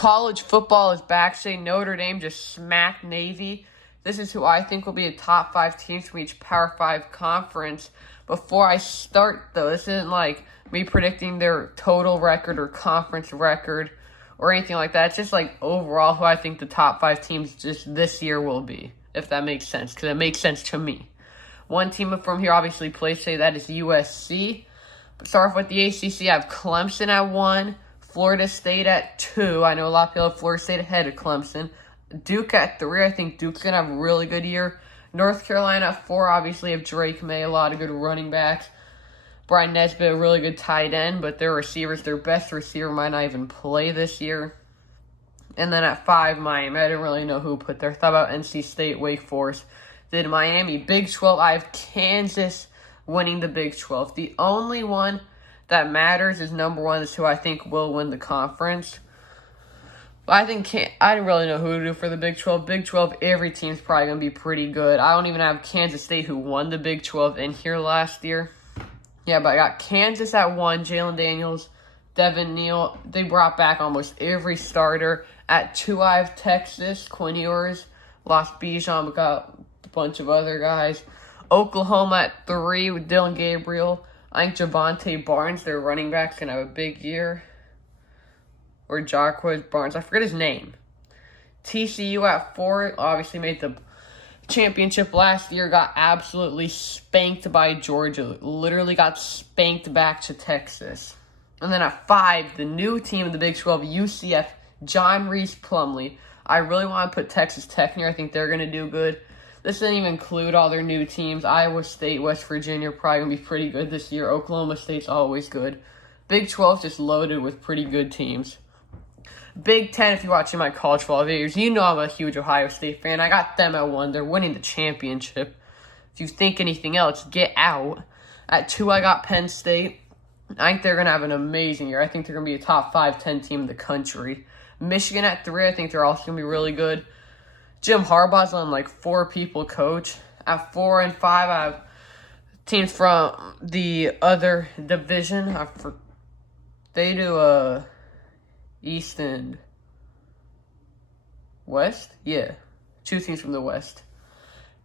College football is back. Say Notre Dame just smacked Navy. This is who I think will be a top 5 teams from each Power 5 conference. Before I start, though, this isn't like me predicting their total record or conference record or anything like that. It's just like overall who I think the top 5 teams just this year will be, if that makes sense, because it makes sense to me. One team from here obviously plays, say that is USC. But start off with the ACC. I have Clemson at 1. Florida State at 2. I know a lot of people have Florida State ahead of Clemson. Duke at 3. I think Duke's going to have a really good year. North Carolina at 4. Obviously have Drake May, a lot of good running backs. Brian Nesbitt, a really good tight end, but their receivers, their best receiver might not even play this year. And then at 5, Miami. I didn't really know who put there. Thought about NC State, Wake Forest. Then Miami. Big 12, I have Kansas winning the Big 12. The only one that matters is number 1 is who I think will win the conference. I didn't really know who to do for the Big 12. Big 12, every team's probably going to be pretty good. I don't even have Kansas State, who won the Big 12 in here last year. Yeah, but I got Kansas at 1, Jalen Daniels, Devin Neal. They brought back almost every starter. At 2, I have Texas, Quinn Ewers, lost Bijan, but got a bunch of other guys. Oklahoma at 3 with Dylan Gabriel. I think Javonte Barnes, their running back, can have a big year. Or Jarquez Barnes. I forget his name. TCU at 4. Obviously made the championship last year. Got absolutely spanked by Georgia. Literally got spanked back to Texas. And then at 5, the new team of the Big 12, UCF, John Reese Plumlee. I really want to put Texas Tech here. I think they're going to do good. This doesn't even include all their new teams. Iowa State, West Virginia are probably going to be pretty good this year. Oklahoma State's always good. Big 12 just loaded with pretty good teams. Big 10, if you're watching my college football videos, you know I'm a huge Ohio State fan. I got them at 1. They're winning the championship. If you think anything else, get out. At 2, I got Penn State. I think they're going to have an amazing year. I think they're going to be a top 5-10 team in the country. Michigan at 3, I think they're also going to be really good. Jim Harbaugh's on like 4 people coach. At 4 and 5, I have teams from the other division. They do East and West? Yeah. 2 teams from the West.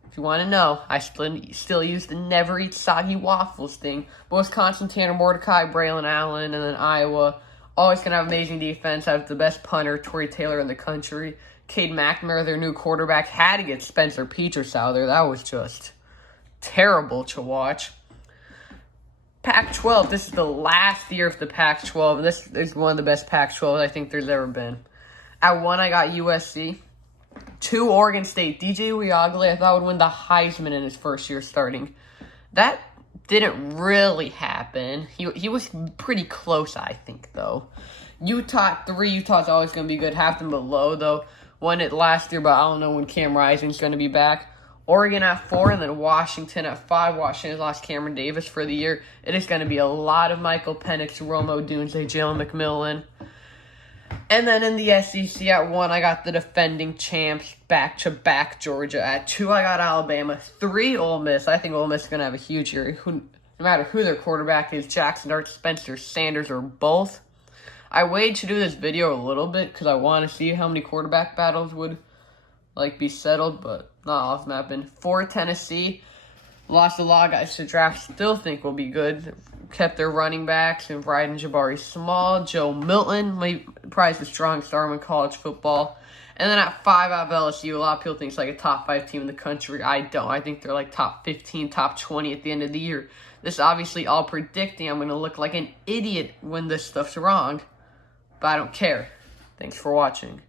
If you want to know, I still use the never eat soggy waffles thing. Wisconsin, Tanner Mordecai, Braylon Allen, and then Iowa. Always going to have amazing defense. Have the best punter, Torrey Taylor, in the country. Cade McNamara, their new quarterback, had to get Spencer Petras out there. That was just terrible to watch. Pac-12, this is the last year of the Pac-12. This is one of the best Pac-12s I think there's ever been. At 1, I got USC. 2, Oregon State. DJ Uiagalelei, I thought would win the Heisman in his first year starting. That didn't really happen. He was pretty close, I think, though. Utah at 3. Utah's always going to be good. Have them below, though. Won it last year, but I don't know when Cam Rising's going to be back. Oregon at 4, and then Washington at 5. Washington lost Cameron Davis for the year. It is going to be a lot of Michael Penix, Romo Dunze, Jalen McMillan. And then in the SEC at 1, I got the defending champs back-to-back Georgia. At 2, I got Alabama. 3, Ole Miss. I think Ole Miss is going to have a huge year. No matter who their quarterback is, Jackson Dart, Spencer Sanders, or both. I waited to do this video a little bit because I want to see how many quarterback battles would be settled, but not often happen. 4, Tennessee. Lost a lot of guys to draft. Still think will be good. Kept their running backs and Bryden Jabari Small. Joe Milton, probably the strongest arm in college football. And then at 5, I have LSU. A lot of people think it's like a top 5 team in the country. I don't. I think they're like top 15, top 20 at the end of the year. This is obviously all predicting. I'm going to look like an idiot when this stuff's wrong. But I don't care. Thanks for watching.